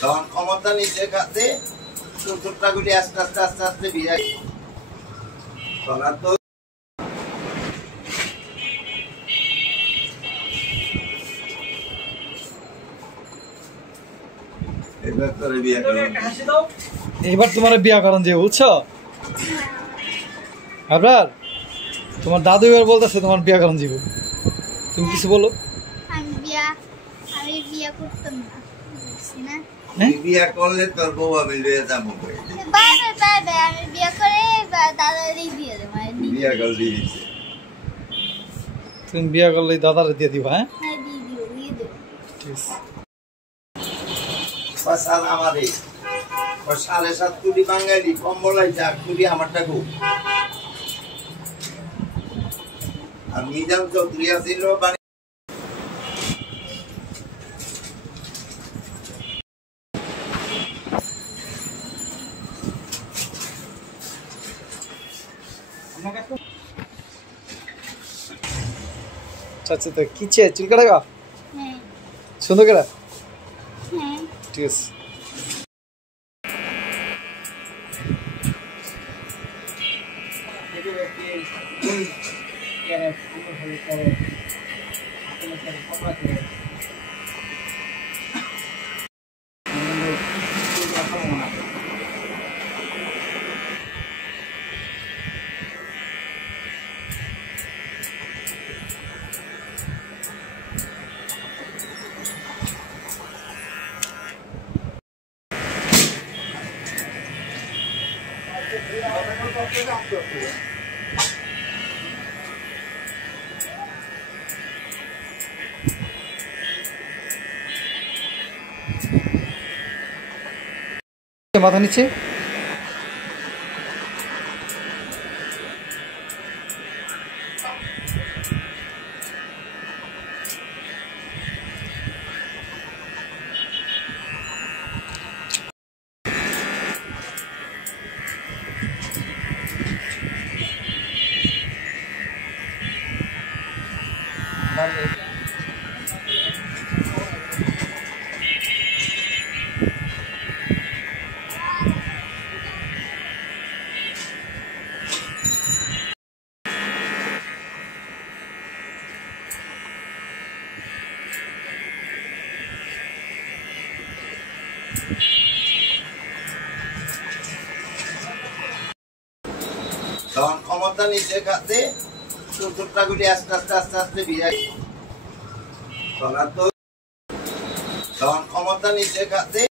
তখন ক্ষমতা নিচে খাতে চতুর্থগুলি আস্তে আস্তে আস্তে আস্তে বিরাট তখন তো এবার তোমার বিয়া করেন যে বুঝছো আপনার তোমার দাদু এবার বলতেছে তোমার বিয়া করেন জীবন তুমি কিছু বলো আমি বিয়া করতাম না বিয়া করলে তোর বউ আমি লয়ে যাবো আমি বিয়া করে দাদারই দিয়ে দেবো বিয়া করলে তুমি বিয়া করলে দাদারে দিয়ে দিবা হ্যাঁ দিয়ে দেবো ঠিক আছে ফসল আমাদের 7.5 কোটি বাঙালি কম্বলাই 4 কোটি আমারটা গো আর নিজাম চৌধুরী ছিল আচ্ছা তো কি চেয়ে চুল কাটাবা হ্যাঁ সুন্দর করে হ্যাঁ ঠিক আছে মাথা নিচে তখন ক্ষমতা নিচে খাতে চতুর্থগুলি আস্তে আস্তে আস্তে আস্তে বিরাট তখন ক্ষমতা নিচে খাতে